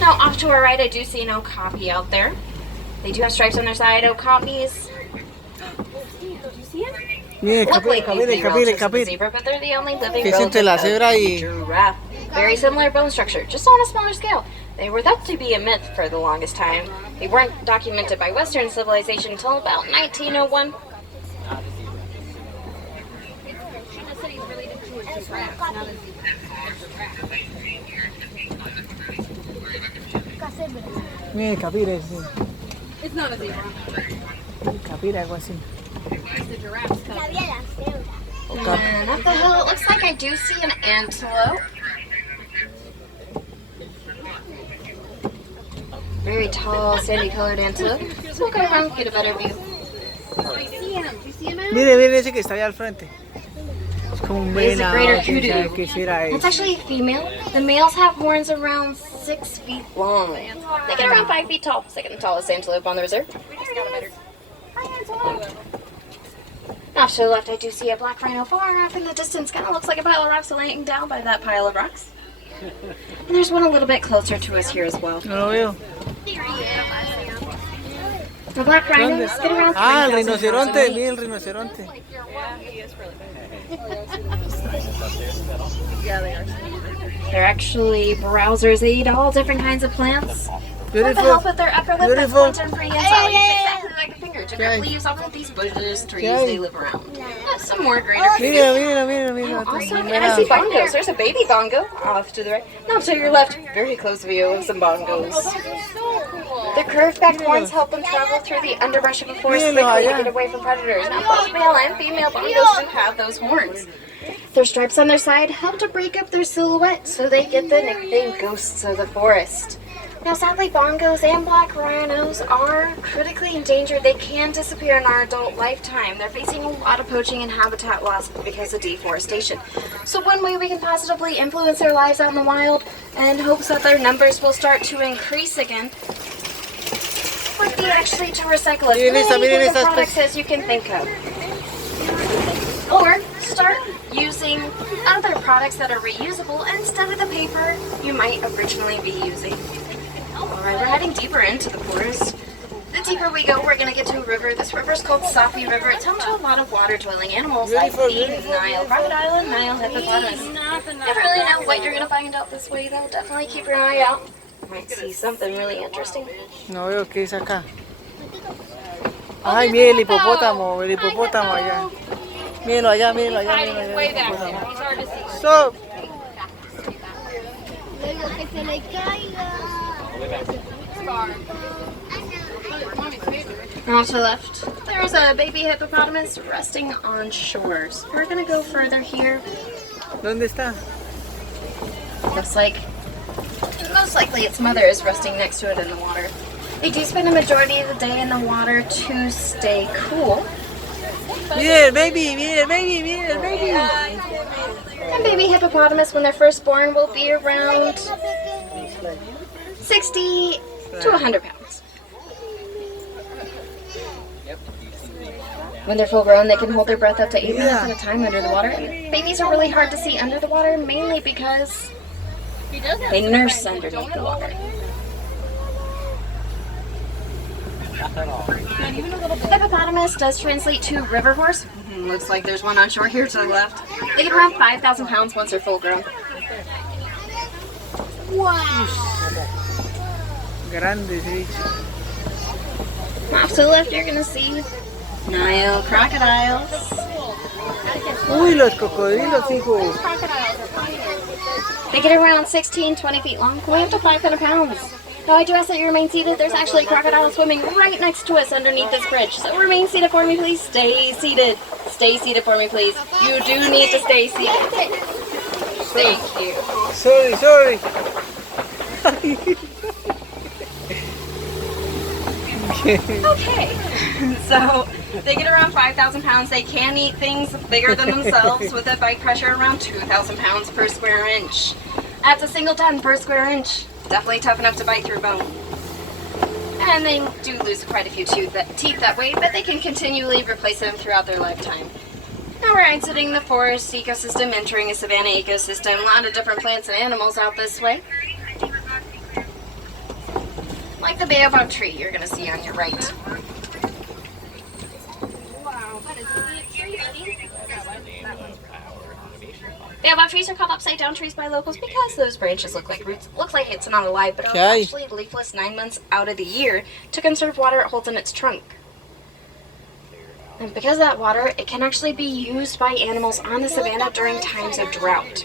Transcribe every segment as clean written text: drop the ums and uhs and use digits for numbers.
Now, off to our right, I do see an okapi out there. They do have stripes on their side, okapis. Do you see it? Miren, Look like capire, these capire, relatives of the capire. zebra, but they're the only living Que es entre la relative cebra of y... the giraffe. Very similar bone structure, just on a smaller scale. They were thought to be a myth for the longest time. They weren't documented by Western civilization until about 1901. Miren, capire, sí. It's not a zebra. Capire, algo así. It's the giraffe's cousin. Okapi. And up the hill, it looks like I do see an antelope. Very tall, sandy-colored antelope. So we'll go around and get a better view. Mire, miren ese que está allá al frente. Es como un It's a venado, greater quién sabe kudu. qué será It's eso. actually a female. The males have horns around 6 feet long. They get around 5 feet tall. Second tallest antelope on the reserve. Off to the left, I do see a black rhino far off in the distance. Kind of looks like a pile of rocks laying down by that pile of rocks. And there's one a little bit closer to us here as well. No lo veo. The black rhinos get around 3,000 Ah, el pounds rinoceronte, in weight. miren el rinoceronte. They're actually browsers. They eat all different kinds of plants. With the Beautiful. help of their upper lip that's Beautiful. pointed and prehensile, exactly like a finger to grab leaves off of these bushes, trees Okay. they live around. Some more greater Mira, mira, mira, mira. Also, and I see bongos. There's a baby bongo off to the right. Now to your left, very close view of some bongos. The curved back horns help them travel through the underbrush of a forest Míralo quickly to allá. get away from predators. Now both male and female bongos do have those horns. Their stripes on their side help to break up their silhouette, so they get the nickname ghosts of the forest. Now sadly, bongos and black rhinos are critically endangered. They can disappear in our adult lifetime. They're facing a lot of poaching and habitat loss because of deforestation. So one way we can positively influence their lives out in the wild and hopes that their numbers will start to increase again would be actually to recycle as Miren many esta, miren different estas, products as you can think of. Or start using other products that are reusable instead of the paper you might originally be using. Alright, we're heading deeper into the forest. The deeper we go, we're going to get to a river. This river is called Safi River. It's home to a lot of water-dwelling animals like the Nile crocodile and Nile hippopotamus. Never really know what you're going to find out this way, though. Definitely keep your eye out. Might see something really interesting. No veo qué es acá. Ay, mire el hipopótamo allá. Mírenlo allá, mírenlo allá, mírenlo allá. El hipopótamo. Stop. Luego que se le caiga. Off to the left, there's a baby hippopotamus resting on shores. We're going to go further here. ¿Dónde está? Looks like, most likely its mother is resting next to it in the water. They do spend a majority of the day in the water to stay cool. Mire el baby, mire el baby, mire el baby. And baby hippopotamus, when they're first born, will be around 60 to 100 pounds. When they're full grown, they can hold their breath up to 8 minutes at a time under the water. And babies are really hard to see under the water, mainly because they nurse underneath the water. Hippopotamus does translate to river horse. Looks like there's one on shore here to the left. They get around 5,000 pounds once they're full grown. Grande ese bicho. Off to the left, you're gonna see Nile crocodiles. Uy, los cocodrilos, hijo. They get around 16, 20 feet long, weigh up to 500 pounds. Now I do ask that you remain seated. There's actually a crocodile swimming right next to us underneath this bridge. So remain seated for me, please. Stay seated. Stay seated for me, please. You do need to stay seated. Thank you. Sorry. Okay, so they get around 5,000 pounds. They can eat things bigger than themselves with a bite pressure around 2,000 pounds per square inch. That's a single ton per square inch. Definitely tough enough to bite through bone. And they do lose quite a few teeth that way, but they can continually replace them throughout their lifetime. Now we're exiting the forest ecosystem, entering a savanna ecosystem. A lot of different plants and animals out this way. like the baobab tree you're going to see on your right. Baobab trees are called upside down trees by locals because those branches look like roots. Looks like it's not alive, but are actually leafless 9 months out of the year to conserve water it holds in its trunk. And because of that water, it can actually be used by animals on the savanna during times of drought,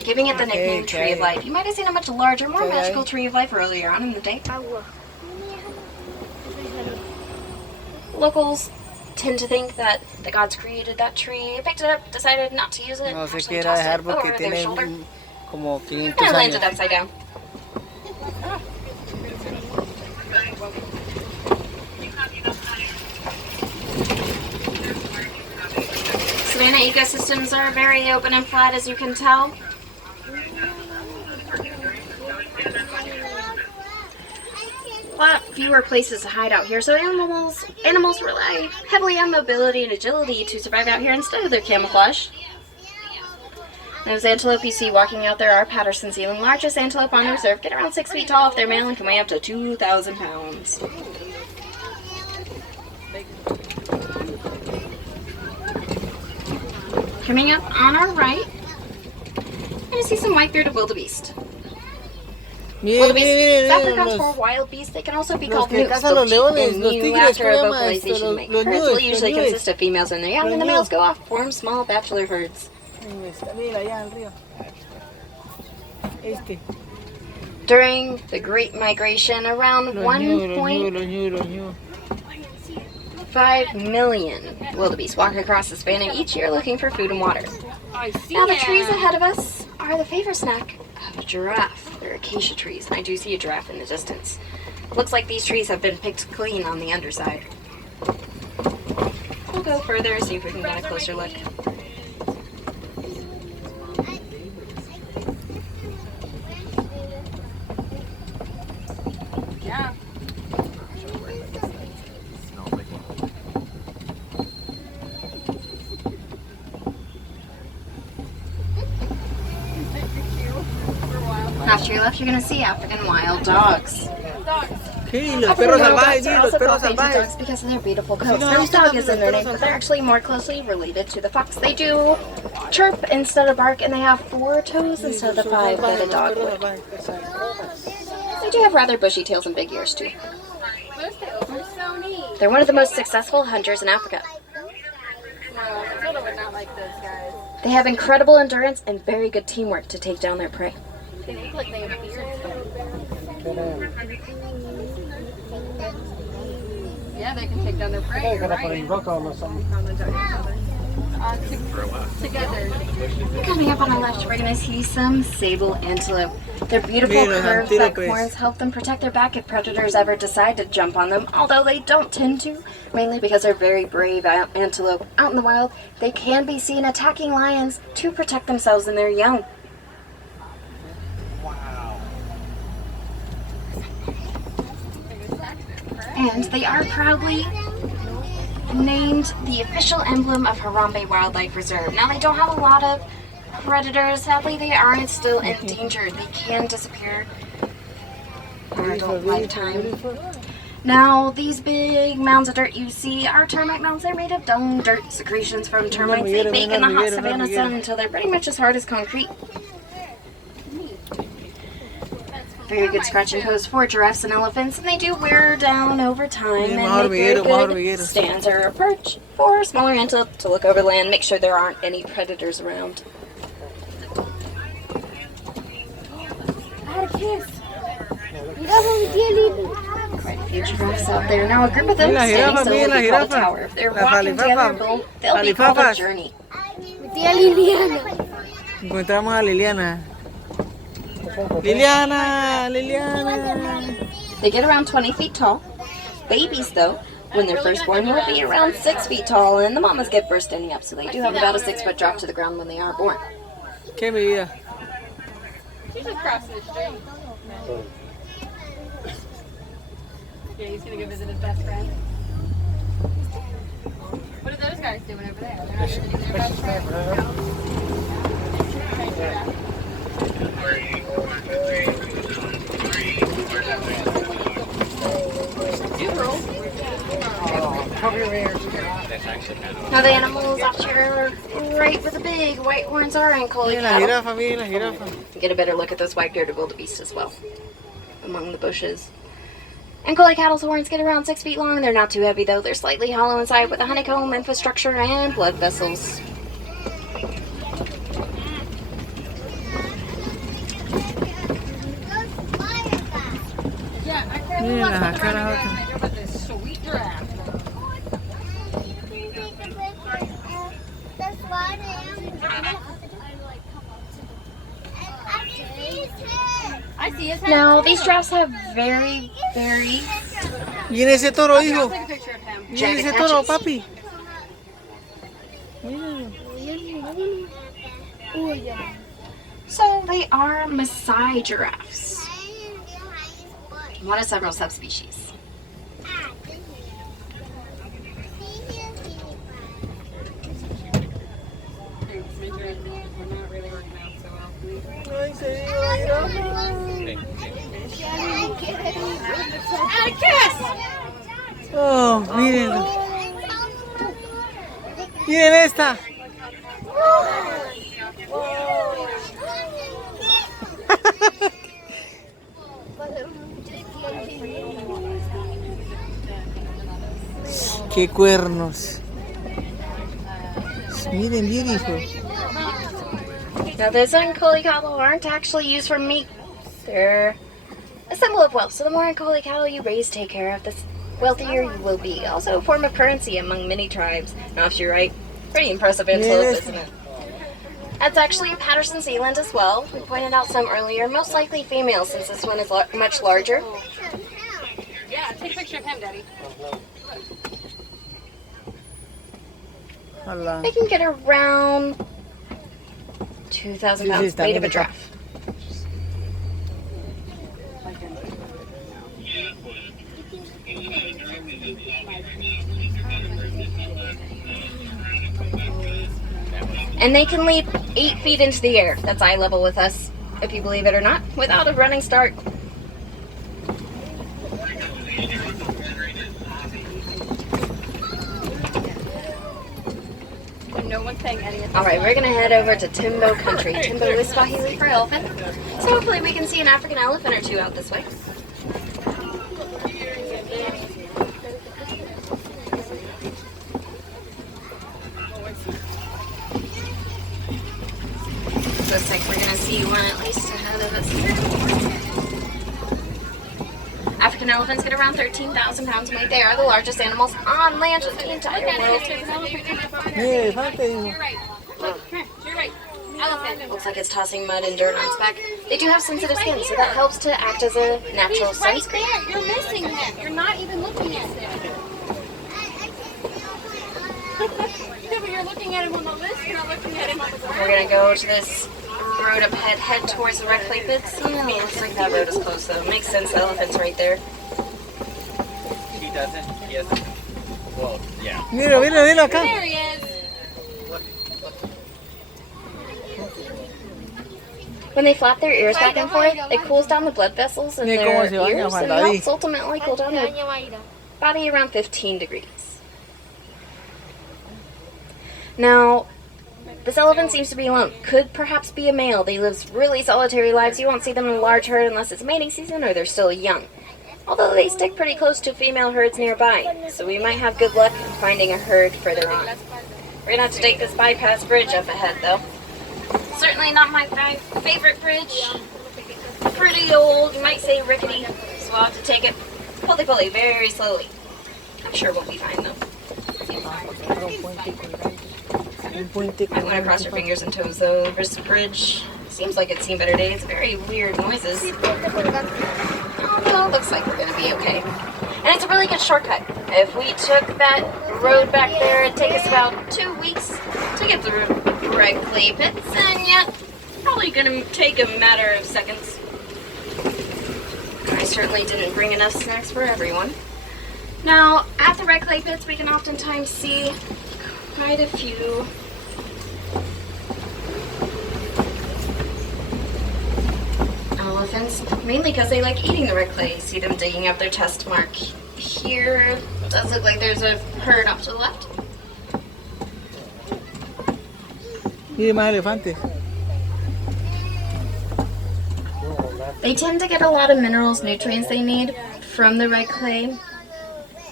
giving it the nickname Tree of Life. You might have seen a much larger, more magical Tree of Life earlier on in the day. Locals tend to think that the gods created that tree, picked it up, decided not to use it, No sé actually qué era tossed ese it árbol que over their tiene shoulder, como 500 and años. landed upside down. Savanna ecosystems are very open and flat, as you can tell. A lot fewer places to hide out here, so animals rely heavily on mobility and agility to survive out here instead of their camouflage. Those antelope you see walking out there are Patterson ceiling. Largest antelope on the reserve get around 6 feet tall if they're male and can weigh up to 2,000 pounds. Coming up on our right, you're going to see some white-bearded wildebeest. Wildebeest, Africans for wild beasts. They can also be called moose, and mew after a vocalization make. Herds will usually consist of females and their young, and the males go off, form small bachelor herds. During the Great Migration, around 1.5 million wildebeest walk across the savanna each year looking for food and water. Now the trees ahead of us are the favorite snack of a giraffe. They're acacia trees, and I do see a giraffe in the distance. Looks like these trees have been picked clean on the underside. We'll go further, see if we can get a closer look. Off to your left, you're going to see African wild dogs. Los perros salvajes, sí, los perros salvajes. Dogs because of their beautiful coats. Now, dog is in their name, but they're actually more closely related to the fox. They do chirp instead of bark, and they have 4 toes instead of the 5 that a dog would. They do have rather bushy tails and big ears, too. They're one of the most successful hunters in Africa. They have incredible endurance and very good teamwork to take down their prey. They look like they have beards. Yeah, they can take down their prey. Together. Coming up on the left, we're going to see some sable antelope. Their beautiful curved back horns help them protect their back if predators ever decide to jump on them, although they don't tend to, mainly because they're very brave antelope. Out in the wild, they can be seen attacking lions to protect themselves and their young. And they are proudly named the official emblem of Harambe Wildlife Reserve. Now, they don't have a lot of predators. Sadly, they are still endangered. They can disappear in their adult lifetime. Now, these big mounds of dirt you see are termite mounds. They're made of dung dirt secretions from termites. They bake in the hot savanna sun until they're pretty much as hard as concrete. Very good scratching hose for giraffes and elephants, and they do wear down over time and make very good stands or a perch for smaller antelope to look over land, make sure there aren't any predators around. I had a kiss. Quite a few giraffes out there. Now a group of them standing still will be called a tower. If they're walking together, they'll be called a journey. Tía Liliana. Encontramos a Liliana. Liliana. They get around 20 feet tall. Babies, though, when they're first born, will be around 6 feet tall, and the mamas give birth standing up, so they do have about a 6-foot drop to the ground when they are born. ¿Qué mi vida? She's just crossing the street. Yeah, he's gonna go visit his best friend. What are those guys doing over there? They're not visiting their best friend. white horns are in Collie Miren la cattle. jirafa, miren la jirafa. Get a better look at those white-bearded wildebeest as well, among the bushes. And Collie cattle's horns get around 6 feet long. They're not too heavy though. They're slightly hollow inside with a honeycomb infrastructure and blood vessels. Miren las caras. Sweet giraffe. I see his head. Now, these giraffes have very, very Miren ese toro, hijo. Take a picture of him. Miren ese toro, papi. Miren. So they are Maasai giraffes, one of several subspecies. We're not really working out so well. Ay, se vio la jirafa. Oh, miren. Miren esta. Qué cuernos. Miren bien, hijo. Now, the Zen Collie cattle aren't actually used for meat. They're a symbol of wealth. So the more Collie cattle you raise, take care of, the wealthier you will be. Also a form of currency among many tribes. Now, if you're right, pretty impressive antelope, Yes. isn't it? That's actually a Patterson Zealand as well. We pointed out some earlier, most likely female since this one is much larger. Yeah, take a picture of him, Daddy. Hala. They can get around 2,000 Sí, sí, pounds, está weight of bien a acá. giraffe. And they can leap 8 feet into the air. That's eye level with us, if you believe it or not, without a running start. No one's saying anything. Alright, we're gonna head over to Timbo country. Timbo is Swahili for elephant. So hopefully we can see an African elephant or two out this way. Looks like we're gonna see one at least ahead of us. African elephants get around 13,000 pounds weight. They are the largest animals on land in the entire world. Miren, elefante, hijo. You're right. Look, come here. You're right. Elephant. Looks like it's tossing mud and dirt on its back. They do have sensitive skin, so that helps to act as a natural He's right sunscreen. there. You're missing him. You're not even looking at him. Yeah, but you're looking at him on the list. You're not looking at him on the We're ground. gonna go to this road up ahead, head towards the red clay pits. Looks like that road is closed though. Makes sense, the elephant's right there. He doesn't. He hasn't. Well, yeah. Mira, mira, mira acá. There he is. When they flap their ears back and forth, it cools down the blood vessels in Mira their cómo se baña ears Juan and David. helps ultimately cool down their body around 15 degrees. Now, this elephant seems to be alone. Could perhaps be a male. They live really solitary lives. You won't see them in a large herd unless it's mating season or they're still young. Although they stick pretty close to female herds nearby, so we might have good luck in finding a herd further on. We're gonna have to take this bypass bridge up ahead though. Certainly not my favorite bridge. Pretty old, you might say rickety, so we'll have to take it pulley, very slowly. I'm sure we'll be fine though. Un puente Might want to cross your fingers and toes though. This bridge seems like it's seen better days. Very weird noises. Although looks like we're gonna be okay. And it's a really good shortcut. If we took that road back there, it'd take us about 2 weeks to get through Red Clay Pits, and yet probably gonna take a matter of seconds. I certainly didn't bring enough snacks for everyone. Now, at the Red Clay Pits, we can oftentimes see quite a few elephants, mainly because they like eating the red clay. You see them digging up their test mark. Here does look like there's a herd off to the left. Mire más elefantes. They tend to get a lot of minerals, nutrients they need from the red clay.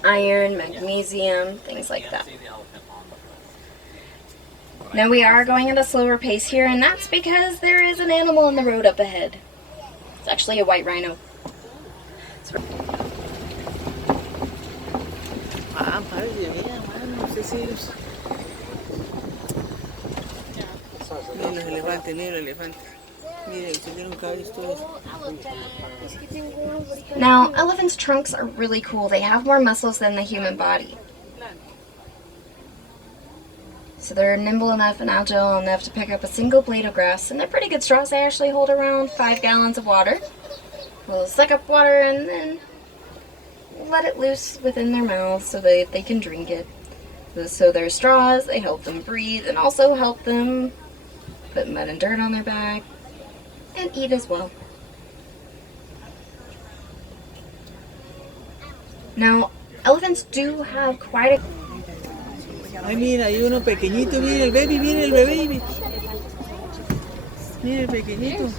Iron, magnesium, things like that. Now we are going at a slower pace here, and that's because there is an animal in the road up ahead. It's actually a white rhino. Parece bien, no sé si ellos... Miren los elefantes, miren los elefantes. Miren, si yo nunca he visto eso. Now, elephants' trunks are really cool. They have more muscles than the human body. So they're nimble enough and agile enough to pick up a single blade of grass, and they're pretty good straws. They actually hold around 5 gallons of water. We'll suck up water and then let it loose within their mouths so that they can drink it. So their straws, they help them breathe and also help them put mud and dirt on their back and eat as well. Now, elephants do have quite a... Ay, mira, hay uno pequeñito, mira el baby, mira el bebé. Mira el pequeñito.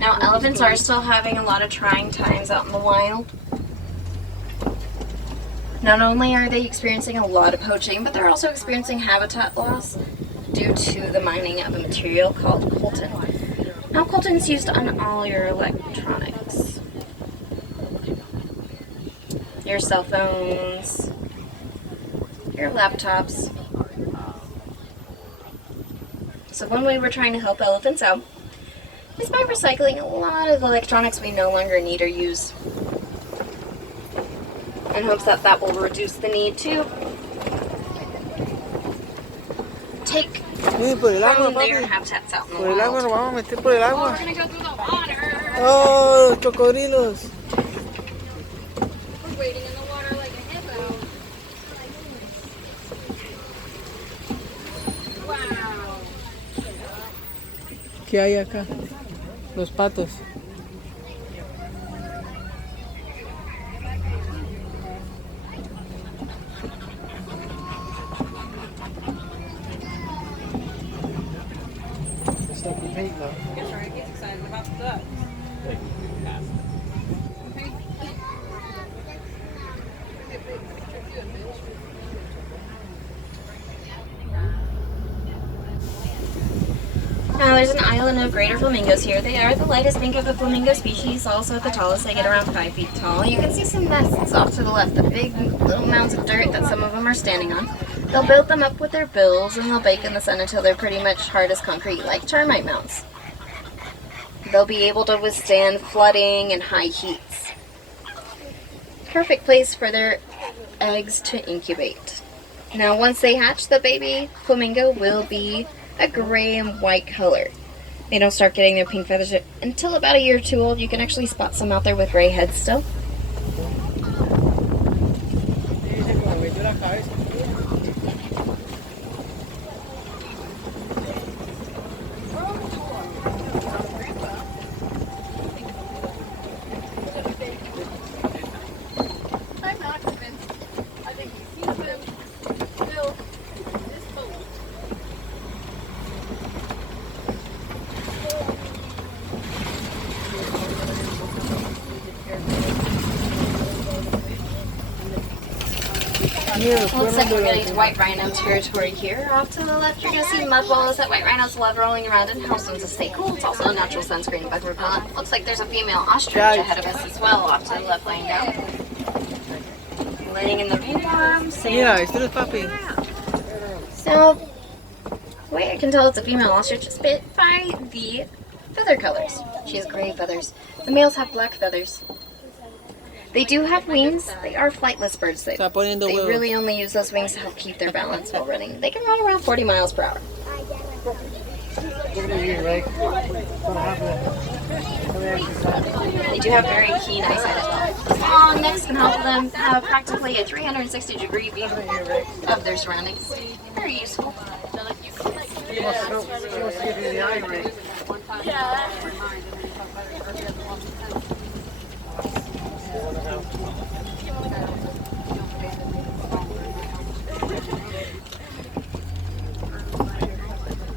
Now, elephants are still having a lot of trying times out in the wild. Not only are they experiencing a lot of poaching, but they're also experiencing habitat loss due to the mining of a material called coltan. Now, coltan is used on all your electronics. Your cell phones, your laptops. So one way we're trying to help elephants out is by recycling a lot of electronics we no longer need or use, in hopes that that will reduce the need to take from their habitats out in the Por el agua wild. nos vamos a meter por el agua. We're gonna go through the water. Oh, los cocodrilos. We're wading in the water like a hippo. Wow. ¿Qué hay acá? Los patos. Now there's an island of greater flamingos here. They are the lightest pink of the flamingo species, also the tallest. They get around 5 feet tall. You can see some nests off to the left, the big little mounds of dirt that some of them are standing on. They'll build them up with their bills and they'll bake in the sun until they're pretty much hard as concrete, like termite mounds. They'll be able to withstand flooding and high heats. Perfect place for their eggs to incubate. Now once they hatch, the baby flamingo will be a gray and white color. They don't start getting their pink feathers until about a year or 2 old. You can actually spot some out there with gray heads still. I'm not convinced. I think he sees them still this boat. Looks like we're getting to white rhino territory here. Off to the left, you're going to see mud wallows that white rhinos love rolling around in. Helps them to stay cool. It's also a natural sunscreen bug repellent. Looks like there's a female ostrich ahead of us as well, off to the left laying down. Laying in the warm sand. Mira, este es papi. So, the way I can tell it's a female ostrich is by the feather colors. She has gray feathers. The males have black feathers. They do have wings. They are flightless birds. They Está poniendo huevos. really only use those wings to help keep their balance while running. They can run around 40 miles per hour. Look at you, right? What happened? They do have very keen eyesight as well. Long necks can help them have practically a 360-degree view of their surroundings. Very useful. She wants to give you the eye ring.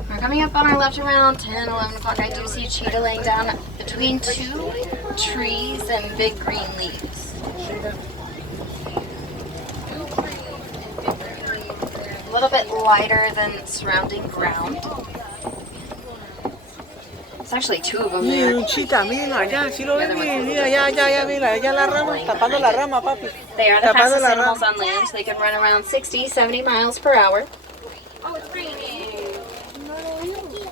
We're coming up on our left around 10, 11 o'clock. I do see a cheetah laying down between two trees and big green leaves. A little bit lighter than surrounding ground. There's actually two of them Mira, there. un chita, mírenlo allá, si lo ven, mira, ya, mira, allá la rama, tapando la rama, papi. They are the Tapando fastest la animals rama. on land. They can run around 60, 70 miles per hour.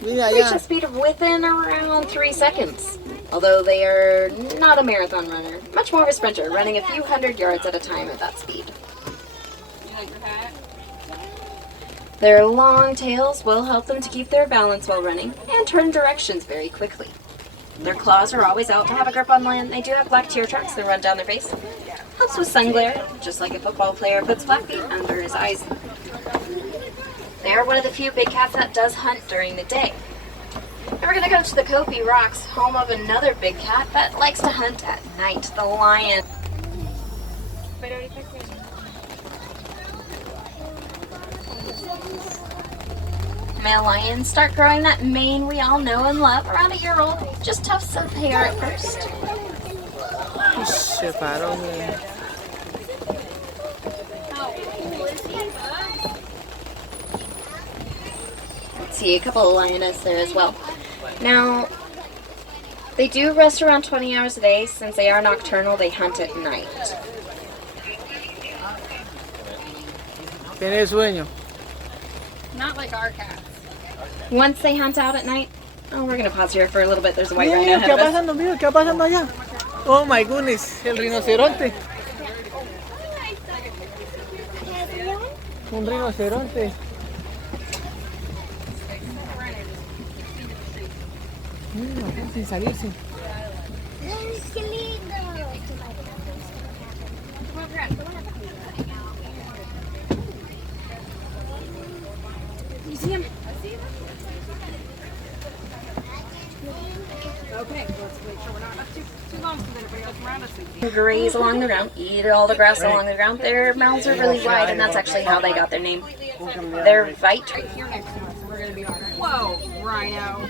Mira Reach allá. a speed of within around 3 seconds. Although they are not a marathon runner, much more of a sprinter, running a few hundred yards at a time at that speed. Their long tails will help them to keep their balance while running and turn directions very quickly. Their claws are always out to have a grip on land. They do have black tear tracks that run down their face. Helps with sun glare, just like a football player puts black feet under his eyes. They are one of the few big cats that does hunt during the day. And we're going to go to the Kopi Rocks, home of another big cat that likes to hunt at night, the lion. Male lions start growing that mane we all know and love around a year old. Just tufts of hair at first. Se paró, mira. See a couple of lioness there as well. Now, they do rest around 20 hours a day. Since they are nocturnal, they hunt at night. Tiene sueño. Not like our cats. Once they hunt out at night, oh, we're going to pause here for a little bit. There's a white Mira, rhino mira, ¿qué ahead va of us. pasando, mira, qué va pasando allá? Oh my goodness, el rinoceronte. Un rinoceronte. Mira, acá sin salirse. ¡Qué lindo! Okay, let's make sure we're not up too long so that everybody else around us can see. Graze along the ground, eat all the grass along the ground. Their mouths are really wide, and that's actually how they got their name. They're vite. Here next to us, and we're gonna be on. Whoa, rhino.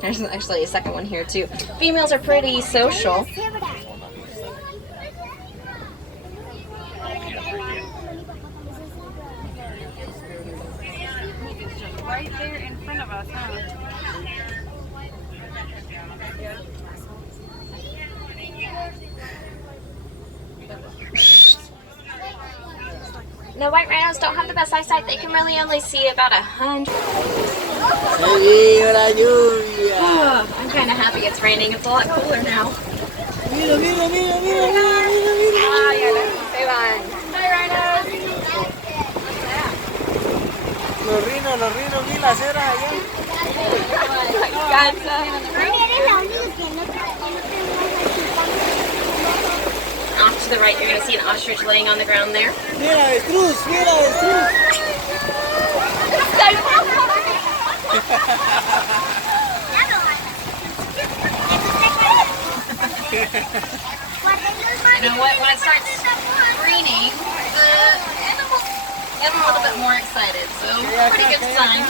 There's actually a second one here too. Females are pretty social. It's just right there in front of us, huh? No, white rhinos don't have the best eyesight. They can really only see about 100. Se vino la lluvia. I'm kind of happy it's raining. It's a lot cooler now. Mira, mira, mira, mira, mira, mira, mira. Los rinos, mira las ceras allá. Eres la única que no Off to the right, you're going to see an ostrich laying on the ground there. Mira, avestruz, mira, avestruz. You know what? When it starts raining, the animals get a little bit more excited. So, pretty good sign.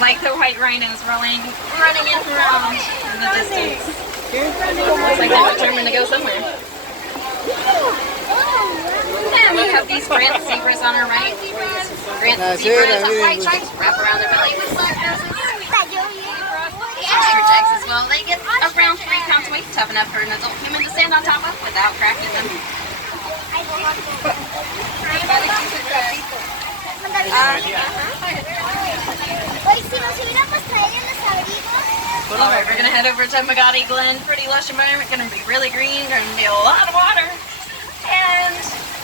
Like the white rhinos running in around in the distance. Looks like they're determined to go somewhere. And we have these Grant zebras on our right. Grant zebras have white stripes wrap around their belly with black noses. Ostrich eggs as well. They get around 3 pounds weight, tough enough for an adult human to stand on top of without cracking them. Alright, we're gonna head over to Magadi Glen. Pretty lush environment, gonna be really green, gonna be a lot of water. And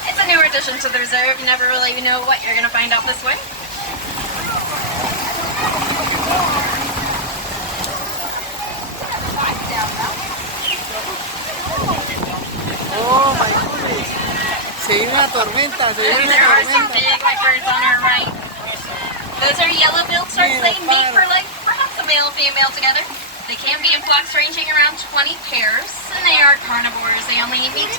it's a newer addition to the reserve. You never really know what you're going to find out this way. Oh my goodness. Se viene una tormenta, se viene There una are some tormenta. big white birds on our right. Those are yellow-billed storks. They mate for like perhaps a male and female together. They can be in flocks ranging around 20 pairs, and they are carnivores. They only eat meat.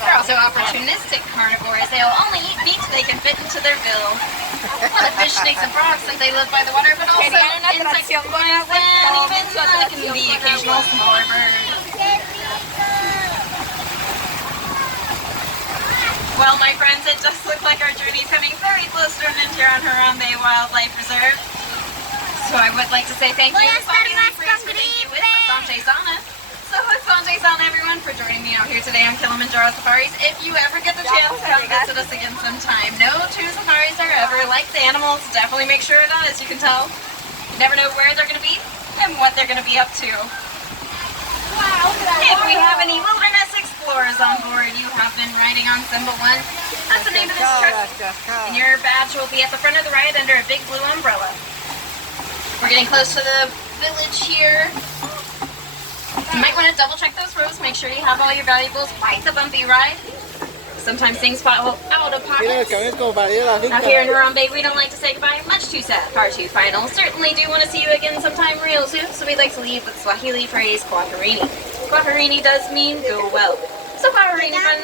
They're also opportunistic carnivores. They'll only eat meat they can fit into their bill. A lot of fish, snakes, and frogs since they live by the water, but also insects, and even the occasional smaller bird. Well, my friends, it does look like our journey is coming very close to an end here on Harambe Wildlife Reserve. So I would like to say thank you to Bobby Lee Freeze for being with Sanjay Sana. So with Sanjay Sana, everyone, for joining me out here today on Kilimanjaro Safaris. If you ever get the chance, come visit us again sometime. No two safaris are ever like the animals. Definitely make sure it is, you can tell. You never know where they're going to be and what they're going to be up to. If we have any wilderness explorers on board, you have been riding on Symbol 1. That's the name of this trip. And your badge will be at the front of the ride under a big blue umbrella. We're getting close to the village here. You might want to double check those roads, make sure you have all your valuables. Quite the bumpy ride. Sometimes things fall out of Mira el pocket. camión como para ir a la finca. Out here in Harambe, we don't like to say goodbye. Much too sad. Far too final. Certainly do want to see you again sometime real soon, so we'd like to leave with Swahili phrase, Kwaherini. Kwaherini does mean go well. So Kwaherini, friends.